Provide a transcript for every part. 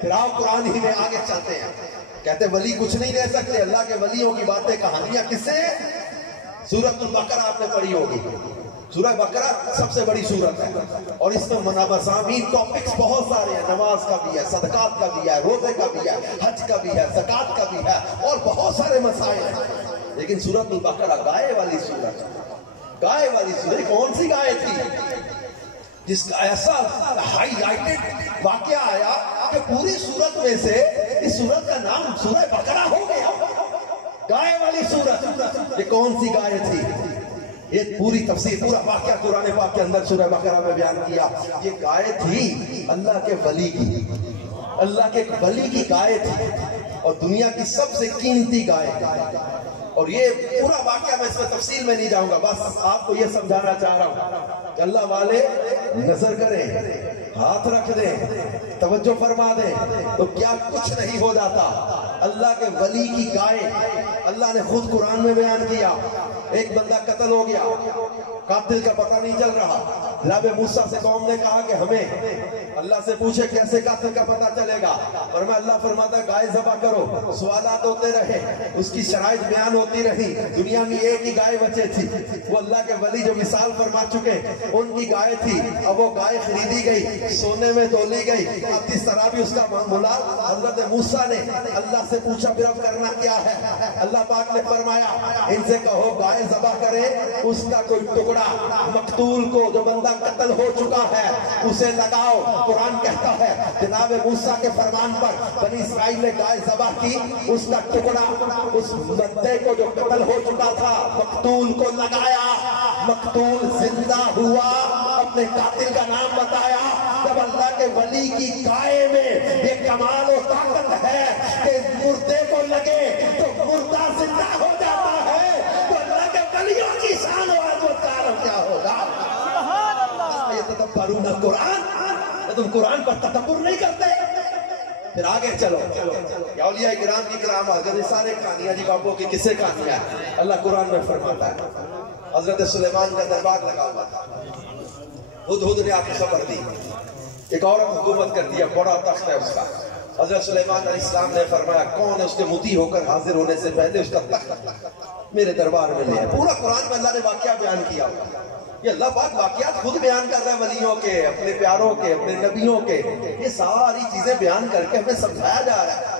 پھر آؤ قرآن ہی میں آگے چلتے ہیں. کہتے ولی کچھ نہیں دے سکتے. اللہ کے ولیوں کی باتیں کہانیاں کس سے؟ سورۃ البقرہ آپ نے پڑھی ہوگی. سورہ بقرہ سب سے بڑی سورت ہے اور اس میں مضامین ٹاپکس بہت سارے ہیں. نماز کا بھی ہے, صدقات کا بھی ہے, روزے کا بھی ہے, حج کا بھی ہے, زکات کا بھی ہے اور بہت سارے مسائل ہیں. لیکن سورۃ البقرہ گائے والی سورت, گائے والی سورت. کون سی گائے تھی جس کا ایسا ہائی لائٹڈ واقعہ آیا کہ پوری سورت میں سے اس سورت کا نام سورہ بقرہ ہو گیا؟ گائے والی سورت. یہ کون سی گائے تھی؟ یہ پوری تفسیر, پورا واقعہ قرآن پاک کے اندر سورہ بقرہ میں بیان کیا. یہ گائے تھی اللہ کے ولی کی, اللہ کے ولی کی گائے تھی اور دنیا کی سب سے قیمتی گائے. اور یہ پورا واقعہ میں اس میں تفصیل میں نہیں جاؤں گا, بس آپ کو یہ سمجھانا چاہ رہا ہوں کہ اللہ والے نظر کریں, ہاتھ رکھ دیں, توجہ فرما دیں تو کیا کچھ نہیں ہو جاتا. اللہ کے ولی کی گائے اللہ نے خود قرآن میں بیان کیا. ایک بندہ قتل ہو گیا, قاتل کا پتہ نہیں چل رہا. جناب موسیٰ سے قوم نے کہا کہ ہمیں اللہ سے پوچھے کیسے قاتل کا پتہ چلے گا. فرمایا اللہ فرماتا ہے گائے ذبح کرو. سوالات ہوتے رہے, اس کی شرائط بیان ہوتی رہی. دنیا میں ایک ہی گائے بچے تھی, وہ اللہ کے ولی جو مثال فرما چکے ان کی گائے تھی. اب وہ گائے خریدی گئی, سونے میں تولی گئی. اب جس طرح بھی اس کا معاملہ, حضرت موسیٰ نے اللہ سے پوچھا پھر اب کرنا کیا ہے. اللہ پاک نے فرمایا ان سے کہو گائے ذبح کرے, اس کا کوئی ٹکڑا مقتول کو, جو بندہ قتل ہو چکا ہے, اسے لگاؤ. قرآن کہتا ہے جناب موسیٰ کے فرمان پر بنی اسرائیل نے گائے ذبح کی, اس کا ٹکڑا اس بندے کو جو قتل ہو چکا تھا مقتول کو لگایا. مقتول زندہ ہوا, اپنے قاتل کا نام بتایا. جب اللہ کے ولی کی گائے میں یہ کمال و طاقت ہے کہ مردے کو لگے تو مردہ زندہ ہو جاتا ہے, تو اللہ کے ولیوں کی شان و عظمت کا عالم کیا ہوگا. یتدبرون القرآن, تم قرآن پر تدبر نہیں کرتے. پھر آگے چلو, اولیاء کرام کی کرامات, یہ سارے کہانیاں جی بابوں کی کسے کہانیاں ہیں. اللہ قرآن میں فرماتا ہے حضرت سلیمان کا دربار لگا ہوا تھا. ہدہد نے آ کے خبر دی, ایک عورت حکومت کرتی ہے, بڑا تخت ہے اس کا. حضرت سلیمان علیہ السلام نے فرمایا کون ہے اس کے مطیع ہو کر حاضر ہونے سے پہلے اس کا تخت میرے دربار میں لے. پورا قرآن میں اللہ نے واقعہ بیان کیا. یہ اللہ پاک واقعات خود بیان کر رہا ہے ولیوں کے, اپنے پیاروں کے, اپنے نبیوں کے. یہ ساری چیزیں بیان کر کے ہمیں سمجھایا جا رہا ہے.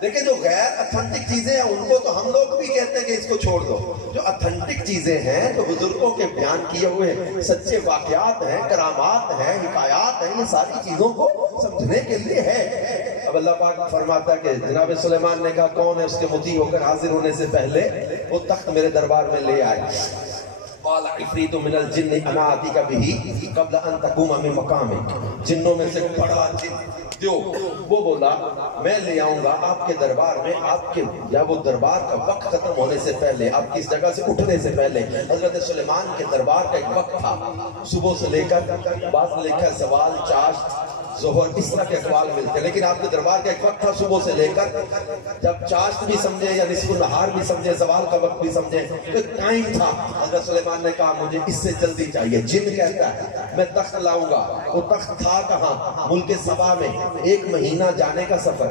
لیکن جو غیر اتھنٹک چیزیں ہیں ان کو تو ہم لوگ بھی کہتے ہیں کہ اس کو چھوڑ دو. جو اتھنٹک چیزیں ہیں, جو بزرگوں کے بیان کیے ہوئے سچے واقعات ہیں, کرامات ہیں, حکایات ہیں, یہ ساری چیزوں کو سمجھنے کے لیے ہے. اب اللہ پاک فرماتا ہے کہ جناب سلیمان نے کہا کون ہے اس کے مطیع ہو کر حاضر ہونے سے پہلے وہ تخت میرے دربار میں لے آئے. قال عفریت من الجن انا آتیک بہ قبل ان تقوم من مقامک. جنوں میں سے بڑا جن جو وہ بولا میں لے آؤں گا آپ کے دربار میں, آپ کے یا وہ دربار کا وقت ختم ہونے سے پہلے, آپ کی اس جگہ سے اٹھنے سے پہلے. حضرت سلیمان کے دربار کا ایک وقت تھا, صبح سے لے کر بعض لے کر زوال, چاشت, ظہر, اس طرح کے اقوال ملتے ہیں. لیکن آپ کے دربار کا ایک وقت تھا صبح سے لے کر جب چاشت بھی سمجھے یا نصف النہار بھی سمجھے, زوال کا وقت بھی سمجھے, ایک ٹائم تھا. حضرت سلیمان نے کہا مجھے اس سے جلدی چاہیے. جن کہتا ہے میں تخت لاؤں گا. وہ تخت تھا کہاں؟ ملک سبا میں. 1 مہینہ جانے کا سفر,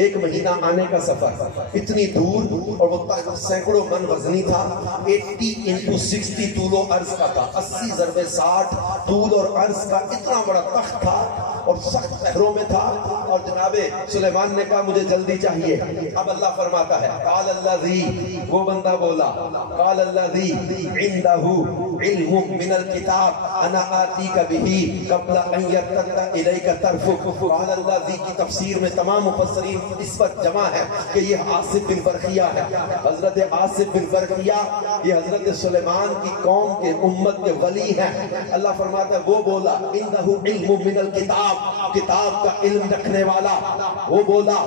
1 مہینہ آنے کا سفر, اتنی دور. اور وہ تخت سینکڑوں من وزنی تھا. 80 into 60 طول و عرض کا تھا. 80 ضرب 60 طول اور عرض کا اتنا بڑا تخت تھا اور سخت پہروں میں تھا. اور جناب سلیمان نے کہا مجھے جلدی چاہیے. اب اللہ فرماتا ہے قال الذی, وہ بندہ بولا قال الذی عنده علم من الكتاب انا آتیک بہ قبل ان یرتد الیک طرفک. قال الذی کی تفسیر میں تمام مفسرین اس وقت جمع ہے کہ یہ عاصف بن برقیہ ہے. حضرت عاصف بن برقیہ یہ حضرت سلیمان کی قوم کے امت کے ولی ہیں. اللہ فرماتا ہے وہ بولا عنده علم من الکتاب, کتاب کا علم رکھنے والا. وہ بولا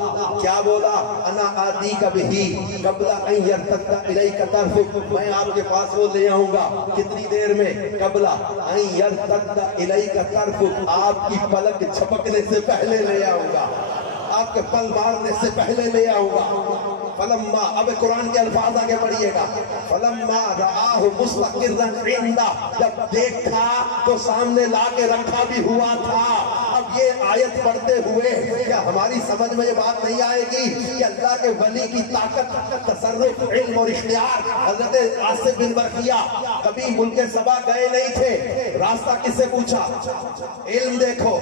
کیا بولا؟ انا آتیک بہ قبل ان یرتد الیک طرفک, میں آپ کے پاس وہ لے آؤں گا. کتنی دیر میں؟ قبل ان یرتد الیک طرفک, آپ کی پلک جھپکنے سے پہلے لے آؤں گا, آپ کے پل مارنے سے پہلے لے آؤں گا. فلما, اب قرآن کے الفاظ آگے پڑھیے گا. فلما رآہ مستقرا عندہ, جب دیکھا تو سامنے لا کے رکھا بھی ہوا تھا. اب یہ آیت پڑھتے ہوئے کیا ہماری سمجھ میں یہ بات نہیں آئے گی کہ اللہ کے ولی کی طاقت، تصرف، علم اور اختیار؟ حضرت عاصم بن برقیہ کبھی ملک سبا گئے نہیں تھے، راستہ کس سے پوچھا؟ علم دیکھو،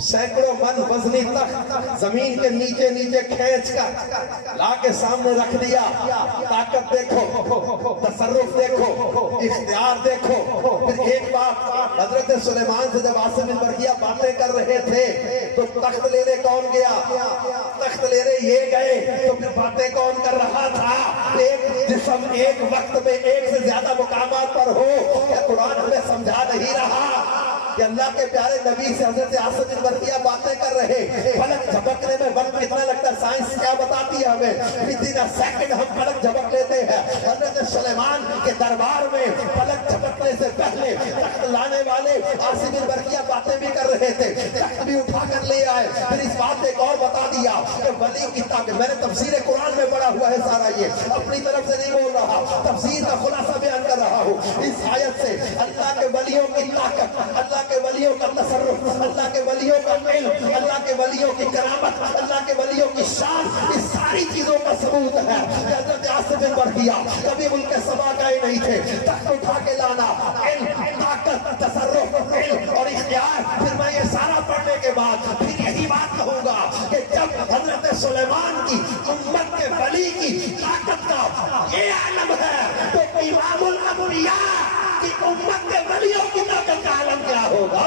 سینکڑوں من وزنی تخت زمین کے نیچے نیچے کھینچ کر لا کے سامنے رکھ دیا، طاقت دیکھو، تصرف دیکھو، اختیار دیکھو۔ پھر ایک بات، حضرت سلیمان سے جب عاصم بن برقیہ باتیں کر رہے تھے تو تخت لینے کون گیا؟ تخت لینے یہ گئے، تو پھر باتیں کون کر رہا تھا؟ ایک جسم ایک وقت میں ایک سے زیادہ مقامات پر ہو، کیا قرآن ہمیں سمجھا نہیں رہا کہ اللہ کے پیارے نبی سے حضرت عاصم بن برقیہ باتیں کر رہے؟ پلک جھپکنے میں وقت کتنا لگتا ہے؟ سائنس کیا بتاتی ہے ہمیں؟ اتنا سیکنڈ ہم پلک جھپک لیتے ہیں۔ حضرت سلیمان کے دربار میں پلک جھپکنے سے پہلے تخت لانے والے عاصم بن برقیہ باتیں بھی کر رہے تھے، تخت بھی اٹھا کر لے آئے۔ پھر اس بات ایک اور بتا دیا کہ ولی کی طاقت، میں نے تفسیر قرآن میں پڑھا ہوا ہے سارا، یہ اپنی طرف سے نہیں بول رہا، تفسیر کا خلاصہ بیان کر رہا ہوں۔ اس آیت سے اللہ کے ولیوں کی طاقت، اللہ کے ولیوں کا تصرف، اللہ کے ولیوں کا علم، اللہ کے ولیوں کی کرامت، اللہ کے ولیوں کی شان، اس ساری چیزوں کا ثبوت ہے کہ حضرت عاصم بن برقیہ کبھی ملک سبا گئے نہیں تھے۔ تخت اٹھا کے لانا، علم، طاقت، تصرف، علم اور اختیار۔ پھر میں یہ سارا پڑھنے کے بعد پھر یہی بات کہوں گا کہ جب حضرت سلیمان کی امت کے ولی کی طاقت کا یہ عالم ہے تو امام الانبیاء کی امت کے ولیوں کی طاقت کا عالم کیا ہوگا؟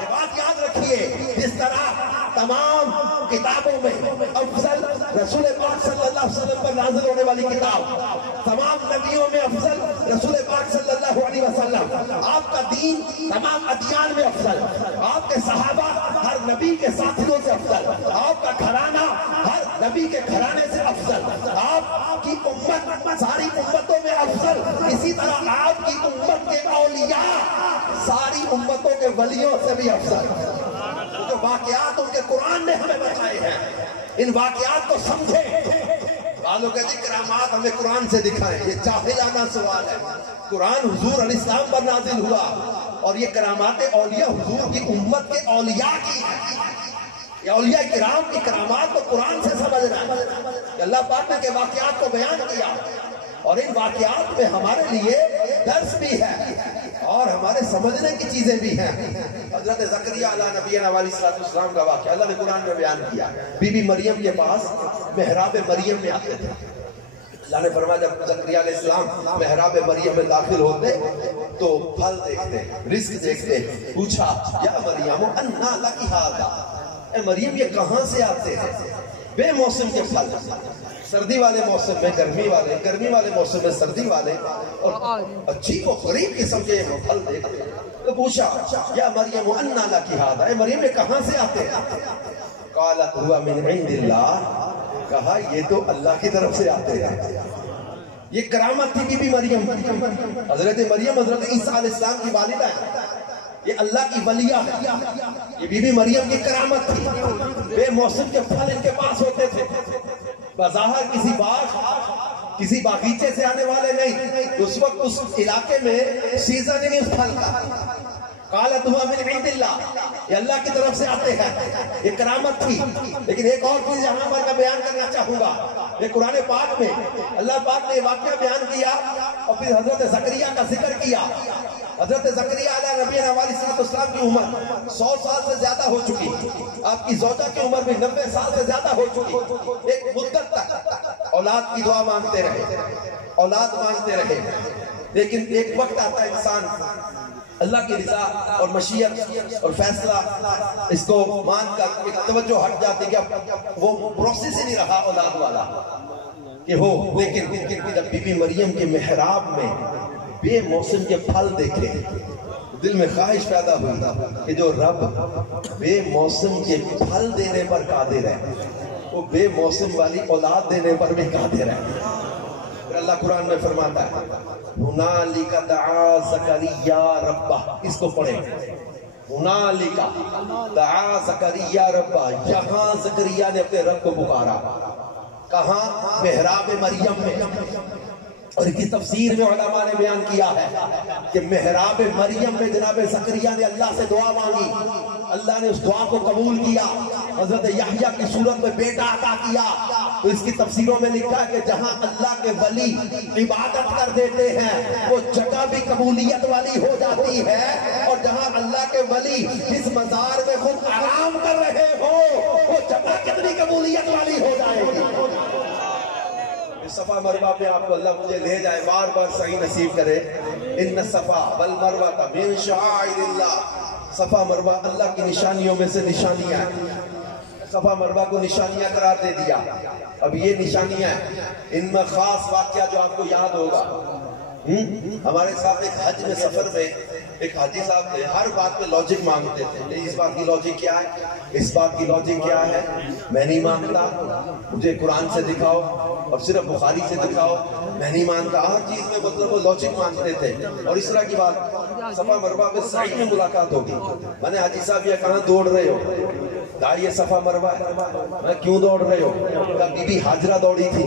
یہ بات یاد رکھیے، جس طرح تمام کتابوں میں افضل رسول پاک صلی اللہ علیہ وسلم پر نازل ہونے والی کتاب، تمام نبیوں میں افضل رسول پاک صلی اللہ علیہ وسلم، آپ کا دین تمام ادیان میں افضل، آپ کے صحابہ ہر نبی کے ساتھیوں سے افضل، آپ کا گھرانہ ہر نبی کے گھرانے سے افضل، آپ کی امت ساری امتوں میں افضل، اسی طرح آپ کی امت کے اولیاء ساری امتوں کے ولیوں سے بھی افضل۔ جو واقعات ان کے قرآن نے ہمیں بتائے ہیں، ان واقعات کو سمجھیں۔ بعضوں کہتے ہیں کرامات ہمیں قرآن سے دکھائیں، یہ جاہلانہ سوال ہے۔ قرآن حضور علیہ السلام پر نازل ہوا اور یہ کرامات اولیاء حضور کی امت کے اولیاء کی ہیں۔ یہ اولیاء کرام کی کرامات کو قرآن سے سمجھنا ہے کہ اللہ پاک نے کے واقعات کو بیان کیا، اور ان واقعات میں ہمارے لیے درس بھی ہے اور ہمارے سمجھنے کی چیزیں بھی ہیں۔ حضرت زکریا علیہ نبینا علیہ السلام کا واقعہ اللہ نے قرآن میں بیان کیا۔ بی بی مریم کے پاس محراب مریم میں آتے تھے، اللہ نے فرمایا جب زکریا علیہ السلام محراب مریم میں داخل ہوتے تو پھل دیکھتے، رزق دیکھتے، پوچھا یا مریم انا لکی ھذا، اے مریم یہ کہاں سے آتے ہیں؟ بے موسم کے پھل، سردی والے موسم میں گرمی والے، گرمی والے موسم میں سردی والے، اور عجیب و غریب قسم کے پھل دیکھتے۔ تو پوچھا یا مریم انا لکی ھذا، اے مریم یہ کہاں سے آتے ہیں؟ قالت ہوا من عند اللہ، کہا یہ تو اللہ کی طرف سے آتے ہیں۔ یہ کرامت تھی بی بی مریم، حضرت مریم حضرت عیسیٰ علیہ السلام کی والدہ ہے، یہ اللہ کی ولیہ ہے۔ یہ بی بی مریم کی کرامت تھی، بے موسم کے پھل ان کے پاس ہوتے تھے، بظاہر کسی باغ کسی باغیچے سے آنے والے نہیں، اس وقت اس علاقے میں سیزن نہیں اس پھل کا۔ قالت ہوا من عند اللہ، یہ اللہ کی طرف سے آتے ہیں، یہ کرامت تھی۔ لیکن ایک اور چیز یہاں پر میں بیان کرنا چاہوں گا، یہ قرآن پاک میں اللہ پاک نے واقعہ بیان کیا اور پھر حضرت زکریا کا ذکر کیا۔ حضرت زکریا علیہ نبی علیہ السلام کی عمر 100 سال سے زیادہ ہو چکی، آپ کی زوجہ کی عمر بھی 90 سال سے زیادہ ہو چکی۔ ایک مدت تک اولاد کی دعا مانگتے رہے، اولاد مانگتے رہے، لیکن ایک وقت آتا ہے انسان اللہ کی رضا اور مشیت اور فیصلہ اس کو مان کر ایک توجہ ہٹ جاتی کہ اب وہ پروسیس ہی نہیں رہا اولاد والا کہ ہو۔ لیکن جب بی بی مریم کے محراب میں بے موسم کے پھل دیکھے، دل میں خواہش پیدا ہوئی کہ جو رب بے موسم کے پھل دینے پر قادر ہے وہ بے موسم والی اولاد دینے پر بھی قادر ہے۔ پھر اللہ قرآن میں فرماتا ہے ہنالک دعا زکریا ربہ، اس کو پڑھیں، ہنالک دعا زکریا ربہ، یہاں زکریا نے اپنے رب کو پکارا، کہاں؟ محراب مریم میں۔ اور اس کی تفسیر میں علماء نے بیان کیا ہے کہ محراب مریم میں جناب زکریا نے اللہ سے دعا مانگی، اللہ نے اس دعا کو قبول کیا، حضرت یحییٰ کی صورت میں بیٹا عطا کیا۔ تو اس کی تفسیروں میں لکھا ہے کہ جہاں اللہ کے ولی عبادت کر دیتے ہیں وہ جگہ بھی قبولیت والی ہو جاتی ہے، اور جہاں اللہ کے ولی جس مزار میں خود آرام کر رہے ہو وہ جگہ کتنی قبولیت والی ہو جائے گی۔ صفا مروہ پہ آپ کو اللہ مجھے لے جائے، بار بار صحیح نصیب کرے۔ ان الصفا والمروہ من شعائر اللہ، صفا مروہ اللہ کی نشانیوں میں سے نشانیاں ہیں۔ صفا مروہ کو نشانیاں قرار دے دیا۔ اب یہ نشانیاں ہیں، ان میں خاص واقعہ جو آپ کو یاد ہوگا، ہمارے ساتھ ایک حج میں سفر میں ایک حاجی صاحب تھے، ہر بات پہ لاجک مانگتے تھے۔ اس بات کی لاجک کیا ہے، اس بات کی لاجک کیا ہے، میں نہیں مانگتا، مجھے قرآن سے دکھاؤ، اور صرف بخاری سے دکھاؤ، میں نہیں مانتا۔ ہر چیز میں مطلب وہ لاجک مانگتے تھے۔ اور اس طرح کی بات صفا مروہ پہ سعید میں ملاقات ہوگی، میں نے حاجی صاحب یہ کہاں دوڑ رہے ہو؟ کہا یہ صفا مروہ ہے۔ میں کیوں دوڑ رہے ہو؟ کہا بی بی ہاجرہ دوڑی تھی۔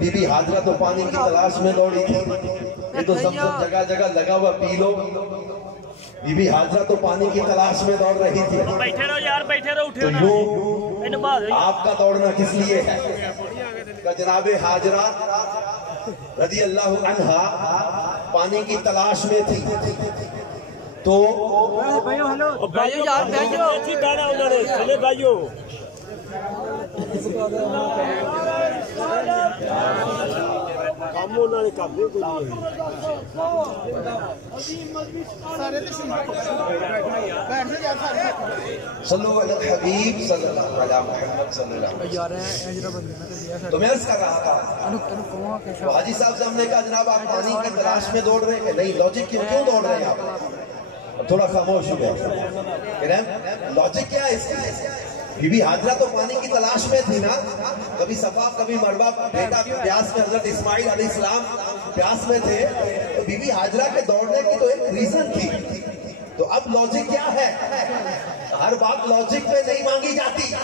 بی بی ہاجرہ تو پانی کی تلاش میں دوڑی تھی، یہ تو زمزم جگہ جگہ لگا ہوا پی لو۔ بی بی ہاجرہ تو پانی کی تلاش میں دوڑ رہی تھی، تو یوں آپ کا دوڑنا کس لیے ہے؟ کہ جناب ہاجرہ رضی اللہ عنہا پانی کی تلاش میں تھی، تو صلو علی الحبیب صلی اللہ علیہ محمد صلی اللہ علیہ وسلم۔ تو میں عرض کر رہا تھا، تو حاجی صاحب سے ہم نے کہا جناب آپ پانی کی تلاش میں دوڑ رہے ہیں؟ نہیں، لاجک کیوں دوڑ رہے ہیں آپ؟ تھوڑا خاموش ہو گئے، لاجک کیا ہے اس کا؟ بی بی ہاجرہ تو پانی کی تلاش میں تھی نا، کبھی صفا کبھی مروہ، بیٹا پیاس میں، حضرت اسماعیل علیہ السلام پیاس میں تھے، تو بی بی ہاجرہ کے دوڑنے کی تو ایک ریزن تھی۔ تو اب لاجک کیا ہے؟ ہر بات لاجک پہ نہیں مانگی جاتی۔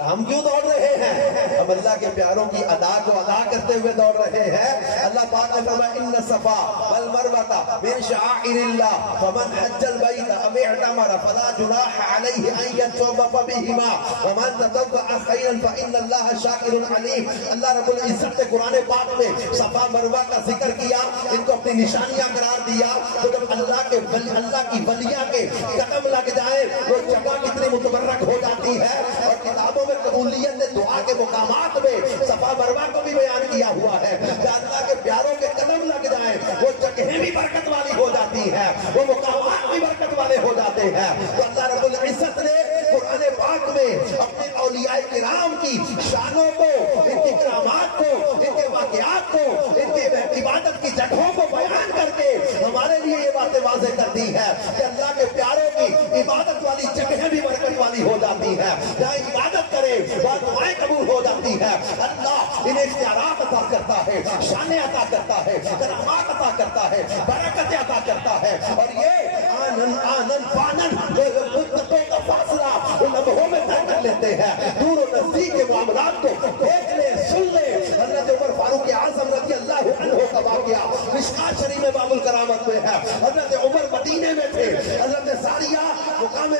ہم کیوں دوڑ رہے ہیں؟ ہم اللہ کے پیاروں کی ادا کو ادا کرتے ہوئے دوڑ رہے ہیں۔ اللہ پاک نے فرمایا ان الصفا والمروہ من شعائر اللہ فمن حج البیت او اعتمر فلا جناح علیہ ان یطوف بہما ومن تطوع خیرا فان اللہ شاکر علیم۔ اللہ رب العزت نے قرآن پاک میں صفا مروہ کا ذکر کیا، ان کو اپنی نشانیاں قرار دیا۔ تو جب اللہ کی ولیاں کے قدم لگ جائے وہ جگہ کتنی متبرک ہو جاتی ہے، اور کتابوں قبولیت نے دعا کے مقامات میں صفا مروہ کو بھی بیان کیا ہوا ہے کہ اللہ کے پیاروں کے قدم لگ جائیں وہ جگہیں بھی برکت والی ہو جاتی ہے، وہ مقامات بھی برکت والے ہو جاتے ہیں۔ تو اللہ رب العزت نے قرآن پاک میں اپنے اولیاء کرام کی شانوں کو، ان کی کرامات کو، ان کے واقعات کو، ان کی عبادت کی جگہوں کو بیان کر کے ہمارے لیے یہ باتیں واضح کر دی ہے کہ اللہ کے پیاروں کی عبادت والی جگہیں بھی برکت والی ہو جاتی ہیں، جہاں عبادت کرے وہاں دعائیں قبول ہو جاتی ہے۔ اللہ انہیں اختیارات عطا کرتا ہے، شانیں عطا کرتا ہے، کرامات عطا کرتا ہے، برکتیں عطا کرتا ہے، اور یہ آنن آنن فانن متقوں کا فاصلہ ان لمحوں میں طے کر لیتے ہیں۔ دور و نزدیک کے معاملات کو دیکھ لیں، سن لیں۔ حضرت عمر فاروق اعظم رضی اللہ عنہ کا واقعہ مشکات شریف میں باب الکرامت میں ہے۔ حضرت عمر مدینے میں تھے، حضرت ساریہ مقام